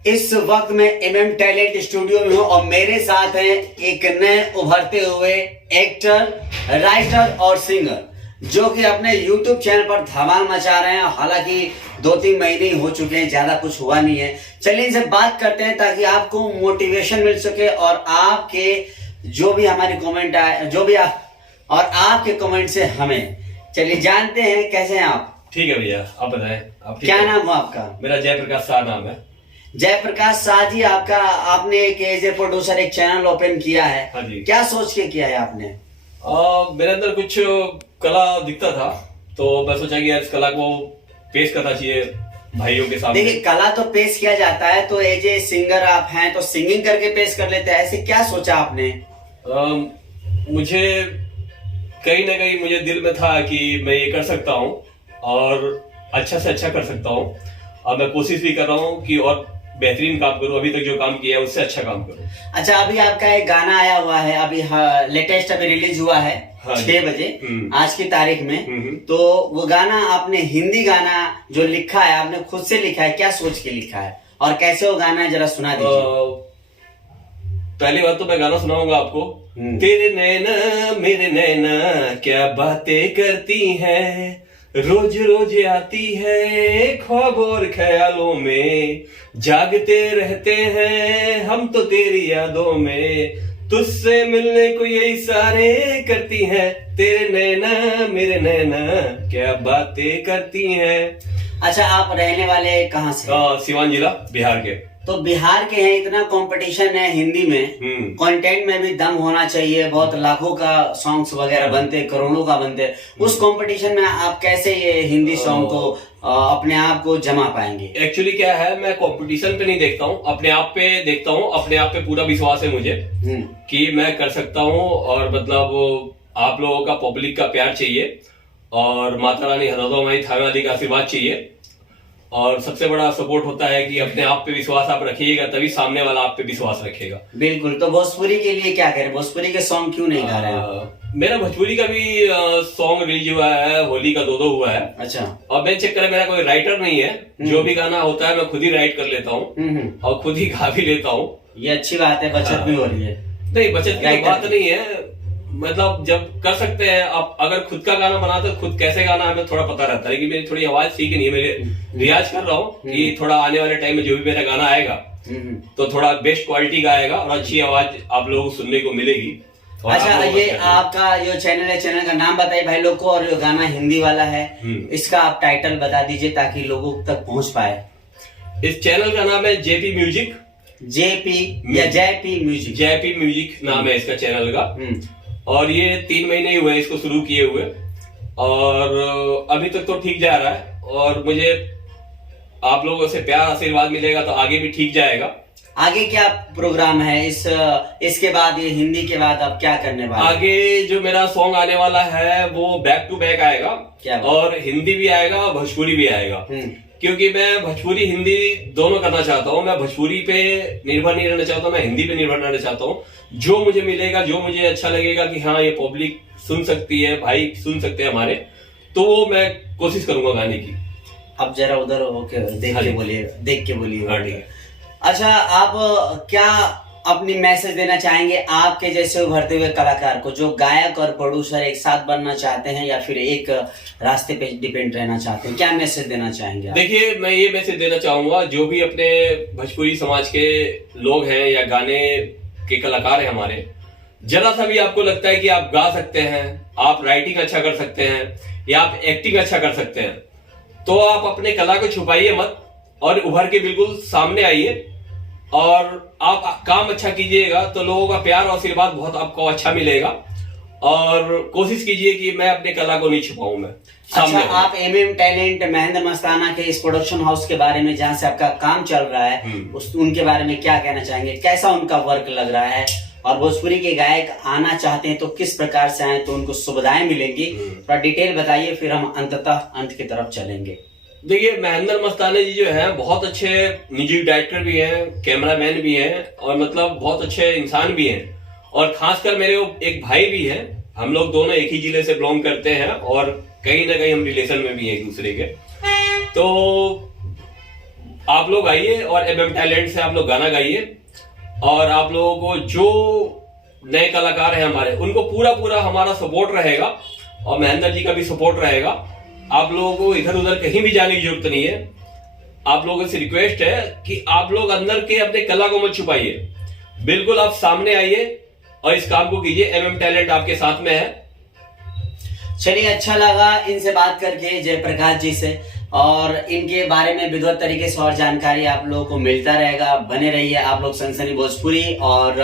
इस वक्त मैं एमएम टैलेंट स्टूडियो में हूं और मेरे साथ हैं एक नए उभरते हुए एक्टर, राइटर और सिंगर जो कि अपने यूट्यूब चैनल पर धमाल मचा रहे हैं। हालांकि 2-3 महीने ही हो चुके हैं, ज्यादा कुछ हुआ नहीं है। चलिए इनसे बात करते हैं ताकि आपको मोटिवेशन मिल सके और आपके जो भी हमारी कमेंट आए, और आपके कमेंट से हमें चलिए जानते हैं कैसे हैं आप। ठीक है भैया, आप बताएं। आप क्या नाम हुआ आपका? मेरा जयप्रकाश शाह नाम है। जयप्रकाश शाह जी, आपने एक एज ए प्रोड्यूसर एक चैनल ओपन किया है। हाँ जी। क्या सोच के किया है आपने? मेरे अंदर कुछ कला दिखता था तो मैं सोचा कि यार इस कला को पेश करना चाहिए भाइयों के सामने। देखिए, कला तो पेश किया जाता है, तो एज ए सिंगर आप हैं तो सिंगिंग करके पेश कर लेते हैं। ऐसे क्या सोचा आपने? मुझे कहीं ना कहीं मुझे दिल में था कि मैं ये कर सकता हूँ और अच्छा से अच्छा कर सकता हूँ। अब मैं कोशिश भी कर रहा हूँ कि और बेहतरीन काम करूँ, अभी तक जो काम किया है उससे अच्छा काम करूँ। अच्छा, अभी आपका एक गाना आया हुआ है, अभी लेटेस्ट अभी रिलीज हुआ है। हाँ 6 बजे आज की तारीख में। तो वो गाना आपने हिंदी गाना जो लिखा है आपने खुद से लिखा है, क्या सोच के लिखा है और कैसे वो गाना है जरा सुना दीजिए। पहली बात तो मैं गाना सुनाऊंगा आपको। तेरे नैना मेरे नैना क्या बातें करती हैं, रोज रोज आती है ख्वाब और ख्यालों में, जागते रहते हैं हम तो तेरी यादों में, तुझसे मिलने को ये इशारे करती हैं, तेरे नैना मेरे नैना क्या बातें करती हैं। अच्छा, आप रहने वाले कहाँ से? सिवान जिला बिहार के। तो बिहार के हैं, इतना कंपटीशन है हिंदी में, कंटेंट में भी दम होना चाहिए। बहुत लाखों का सॉन्ग्स वगैरह बनते, करोड़ों का बनते। उस कंपटीशन में आप कैसे ये हिंदी सॉन्ग को अपने आप को जमा पाएंगे? एक्चुअली क्या है, मैं कंपटीशन पे नहीं देखता हूँ, अपने आप पे देखता हूँ। अपने आप पे पूरा विश्वास है मुझे कि मैं कर सकता हूँ। और मतलब आप लोगों का, पब्लिक का प्यार चाहिए और माता रानी हज़रत माई थावे वाली का आशीर्वाद चाहिए। और सबसे बड़ा सपोर्ट होता है कि अपने आप पे विश्वास आप रखिएगा तभी सामने वाला आप पे विश्वास रखेगा। बिल्कुल। तो भोजपुरी के लिए क्या करें? भोजपुरी के सॉन्ग क्यों नहीं गा रहे हैं? मेरा भोजपुरी का भी सॉन्ग रिलीज हुआ है, होली का 2 हुआ है। अच्छा। और मैं चेक करें, मेरा कोई राइटर नहीं है। जो भी गाना होता है मैं खुद ही राइट कर लेता हूँ और खुद ही गा भी लेता हूँ। ये अच्छी बात है, बचत भी हो रही है। नहीं, बचत की बात नहीं है। मतलब जब कर सकते हैं आप, अगर खुद का गाना बनाते हो, खुद कैसे गाना हमें थोड़ा पता रहता है। लेकिन मेरी थोड़ी आवाज ठीक नहीं है, मेरे रियाज कर रहा हूँ कि थोड़ा आने वाले टाइम में जो भी मेरा गाना आएगा तो थोड़ा बेस्ट क्वालिटी का आएगा और अच्छी आवाज आप लोगों को सुनने को मिलेगी। अच्छा, ये आपका जो चैनल है, चैनल का नाम बताइए भाई लोग को। और जो गाना हिंदी वाला है इसका आप टाइटल बता दीजिए ताकि लोगों तक पहुंच पाए। इस चैनल का नाम है जेपी म्यूजिक। जेपी या जेपी म्यूजिक? जेपी म्यूजिक नाम है इसका चैनल का। और ये 3 महीने ही हुए इसको शुरू किए हुए और अभी तक तो ठीक जा रहा है। और मुझे आप लोगों से प्यार आशीर्वाद मिलेगा तो आगे भी ठीक जाएगा। आगे क्या प्रोग्राम है इसके बाद, ये हिंदी के बाद आप क्या करने वाले? आगे जो मेरा सॉन्ग आने वाला है वो बैक टू बैक आएगा। क्या? और हिंदी भी आएगा और भोजपुरी भी आएगा। क्योंकि मैं भोजपुरी हिंदी दोनों करना चाहता हूँ। मैं भोजपुरी पे निर्भर नहीं रहना चाहता हूँ, मैं हिंदी पे निर्भर रहना चाहता हूँ। जो मुझे मिलेगा, जो मुझे अच्छा लगेगा कि हाँ ये पब्लिक सुन सकती है, भाई सुन सकते हैं हमारे, तो वो मैं कोशिश करूंगा गाने की। अब जरा उधर देख के बोलिए। हाँ ठीक है। अच्छा, आप क्या अपनी मैसेज देना चाहेंगे आपके जैसे उभरते हुए कलाकार को जो गायक और प्रोड्यूसर एक साथ बनना चाहते हैं या फिर एक रास्ते पे डिपेंड रहना चाहते हैं? क्या मैसेज देना चाहेंगे आप? देखिए, मैं ये मैसेज देना चाहूंगा, जो भी अपने भोजपुरी समाज के लोग हैं या गाने के कलाकार हैं हमारे, जरा सा भी आपको लगता है कि आप गा सकते हैं, आप राइटिंग अच्छा कर सकते हैं या आप एक्टिंग अच्छा कर सकते हैं, तो आप अपने कला को छुपाइए मत और उभर के बिल्कुल सामने आइए और आप काम अच्छा कीजिएगा तो लोगों का प्यार और आशीर्वाद बहुत आपको अच्छा मिलेगा। और कोशिश कीजिए कि मैं अपने कला को नहीं छुपाऊं मैं। अच्छा, आप एमएम टैलेंट महेंद्र मस्ताना के इस प्रोडक्शन हाउस के बारे में, जहां से आपका काम चल रहा है, उनके बारे में क्या कहना चाहेंगे? कैसा उनका वर्क लग रहा है? और भोजपुरी के गायक आना चाहते हैं तो किस प्रकार से आए तो उनको सुविधाएं मिलेंगी? थोड़ा डिटेल बताइए, फिर हम अंततः अंत की तरफ चलेंगे। देखिए, महेंद्र मस्ताना जी जो है बहुत अच्छे म्यूजिक डायरेक्टर भी हैं, कैमरामैन भी हैं और मतलब बहुत अच्छे इंसान भी हैं। और खासकर मेरे एक भाई भी हैं, हम लोग दोनों एक ही जिले से बिलोंग करते हैं और कहीं ना कहीं हम रिलेशन में भी हैं एक दूसरे के। तो आप लोग आइए और MM टैलेंट से आप लोग गाना गाइए, और आप लोगों को जो नए कलाकार हैं हमारे, उनको पूरा पूरा हमारा सपोर्ट रहेगा, और महेंद्र जी का भी सपोर्ट रहेगा। आप लोगों को इधर उधर कहीं भी जाने की जरूरत नहीं है। आप लोगों से रिक्वेस्ट है कि आप लोग अंदर के अपने कला को मत छुपाइए, बिल्कुल आप सामने आइए और इस काम को कीजिए। MM टैलेंट आपके साथ में है। चलिए, अच्छा लगा इनसे बात करके, जयप्रकाश जी से, और इनके बारे में विधिवत तरीके से और जानकारी आप लोगों को मिलता रहेगा। बने रहिए आप लोग सनसनी भोजपुरी और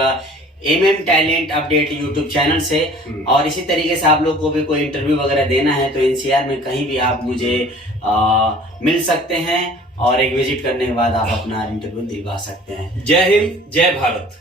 MM talent update YouTube channel से। और इसी तरीके से आप लोग को भी कोई इंटरव्यू वगैरह देना है तो NCR में कहीं भी आप मुझे मिल सकते हैं, और एक विजिट करने के बाद आप अपना इंटरव्यू दिलवा सकते हैं। जय हिंद, जय भारत।